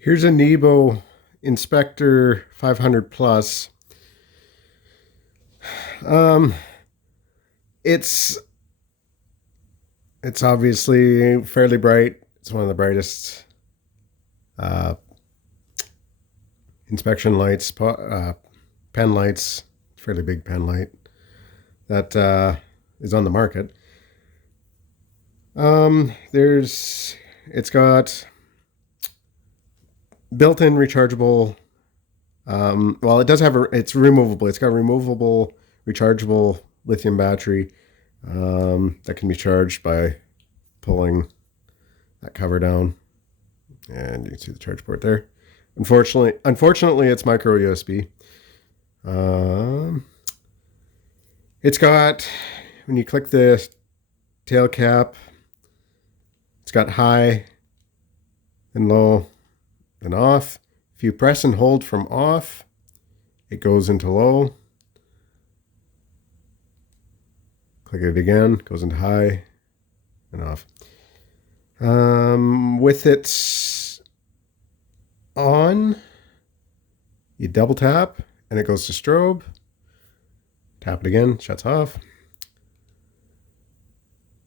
Here's a Nebo Inspector 500 Plus. Um, it's it's obviously fairly bright. It's one of the brightest uh, inspection lights, pen lights, fairly big pen light that is on the market. It's got built-in rechargeable. Well, it does have it's removable. It's got a removable, rechargeable lithium battery that can be charged by pulling that cover down, and you can see the charge port there. Unfortunately, it's micro USB. It's got, when you click the tail cap, it's got high and low and off. If you press and hold from off, it goes into low. Click it again, goes into high and off. With it on, you double tap and it goes to strobe. Tap it again, shuts off.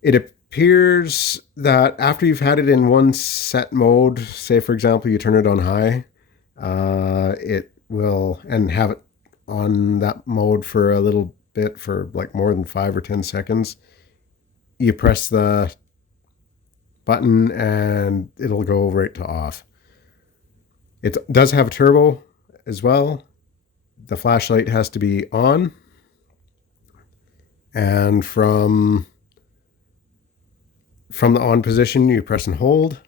It appears that after you've had it in one set mode, say for example you turn it on high, it will, and have it on that mode for a little bit, for like more than 5 or 10 seconds, you press the button and it'll go right to off. It does have a turbo as well. The flashlight has to be on, and from the on position you press and hold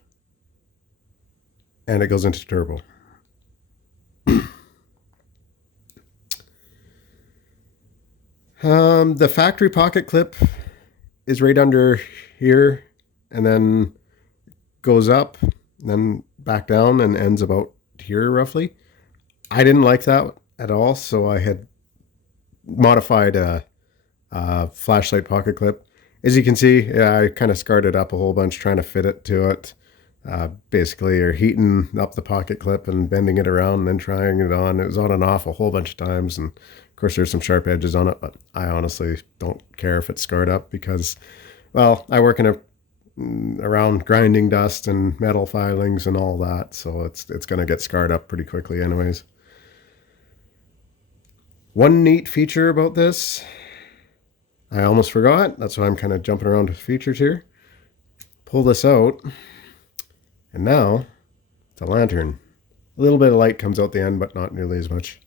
and it goes into turbo. The factory pocket clip is right under here, and then goes up, and then back down, and ends about here roughly. I didn't like that at all, so I had modified a flashlight pocket clip. As you can see, I kind of scarred it up a whole bunch trying to fit it to it. Basically, you're heating up the pocket clip and bending it around and then trying it on. It was on and off a whole bunch of times, and of course there's some sharp edges on it, but I honestly don't care if it's scarred up because, well, I work around grinding dust and metal filings and all that, so it's going to get scarred up pretty quickly anyways. One neat feature about this, I almost forgot, that's why I'm kind of jumping around with features here. Pull this out, and now it's a lantern. A little bit of light comes out the end, but not nearly as much.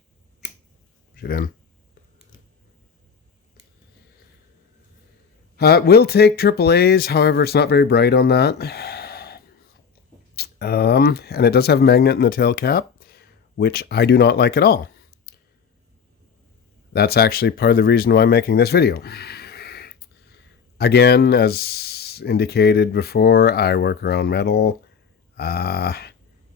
Push it in. It will take AAAs, however, it's not very bright on that. And it does have a magnet in the tail cap, which I do not like at all. That's actually part of the reason why I'm making this video. Again, as indicated before, I work around metal.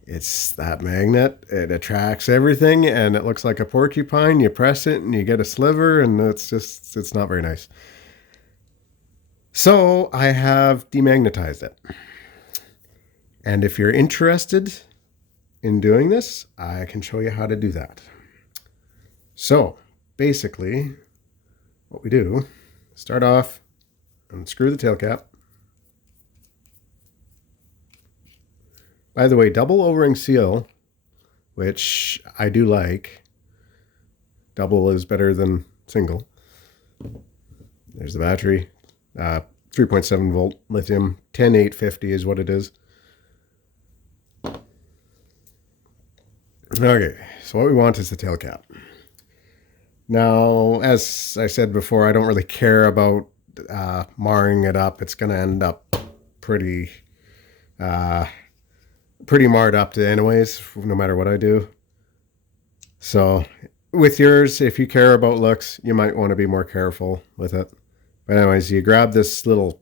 It's that magnet. It attracts everything, and it looks like a porcupine. You press it, and you get a sliver, and it's not very nice. So I have demagnetized it. And if you're interested in doing this, I can show you how to do that. So basically, what we do, start off, unscrew the tail cap. By the way, double O-ring seal, which I do like. Double is better than single. There's the battery. 3.7 volt lithium. 10850 is what it is. Okay, so what we want is the tail cap. Now, as I said before, I don't really care about marring it up. It's going to end up pretty marred up to anyways, no matter what I do. So with yours, if you care about looks, you might want to be more careful with it. But anyways, you grab this little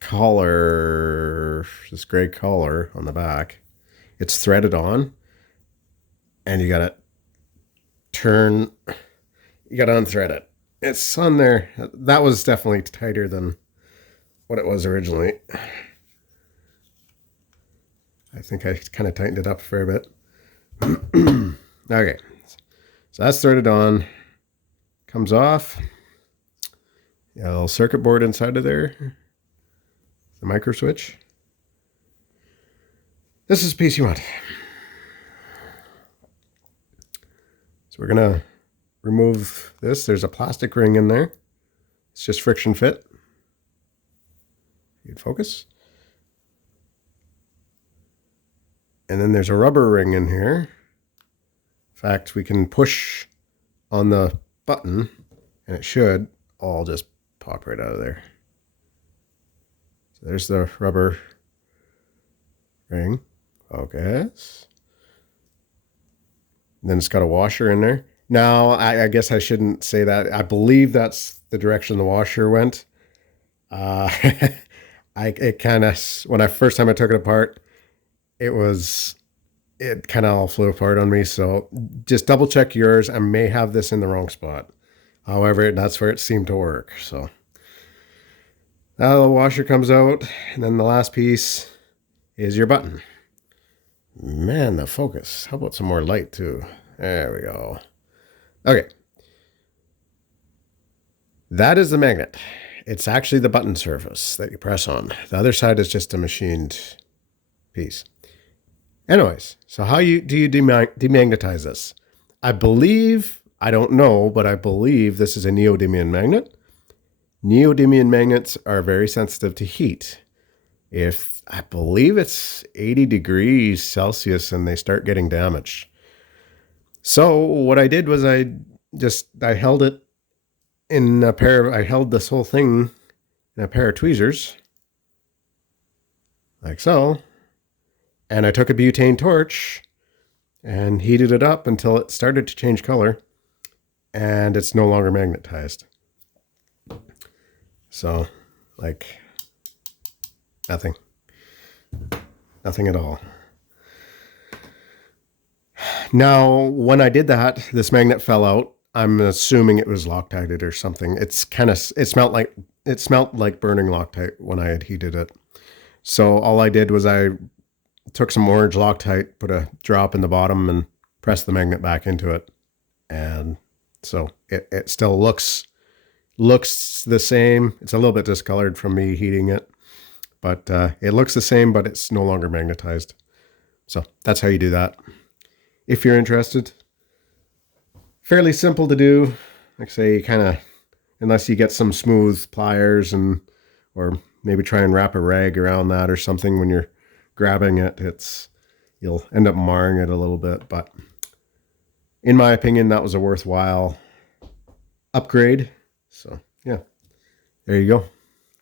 collar, this gray collar on the back. It's threaded on, and you gotta unthread it. It's on there. That was definitely tighter than what it was originally. I think I kind of tightened it up a fair bit. Okay, so that's threaded on. Comes off. Got a little circuit board inside of there. The micro switch. This is the piece you want. So we're gonna remove this. There's a plastic ring in there. It's just friction fit. You'd focus. And then there's a rubber ring in here. In fact, we can push on the button and it should all just pop right out of there. So there's the rubber ring. Focus. And then it's got a washer in there. Now, I guess I shouldn't say that. I believe that's the direction the washer went. It kind of, when I first time I took it apart, it kind of all flew apart on me. So just double check yours. I may have this in the wrong spot. However, that's where it seemed to work. So now the washer comes out, and then the last piece is your button. Man, the focus. How about some more light too? There we go. Okay. That is the magnet. It's actually the button surface that you press on. The other side is just a machined piece. Anyways, so how do you demagnetize this? I believe, I don't know, but I believe this is a neodymium magnet. Neodymium magnets are very sensitive to heat. If I believe it's 80 degrees Celsius and they start getting damaged. So what I did was I held it in a pair of, I held this whole thing in a pair of tweezers, like so, and I took a butane torch and heated it up until it started to change color, and it's no longer magnetized. So, like, nothing at all. Now, when I did that, this magnet fell out. I'm assuming it was Loctited or something. It smelled like burning Loctite when I had heated it. So all I did was I took some orange Loctite, put a drop in the bottom, and pressed the magnet back into it. And so it still looks the same. It's a little bit discolored from me heating it, but it looks the same, but it's no longer magnetized. So that's how you do that. If you're interested. Fairly simple to do. Like I say, kind of, unless you get some smooth pliers or maybe try and wrap a rag around that or something when you're grabbing it, you'll end up marring it a little bit. But in my opinion, that was a worthwhile upgrade. So yeah, there you go.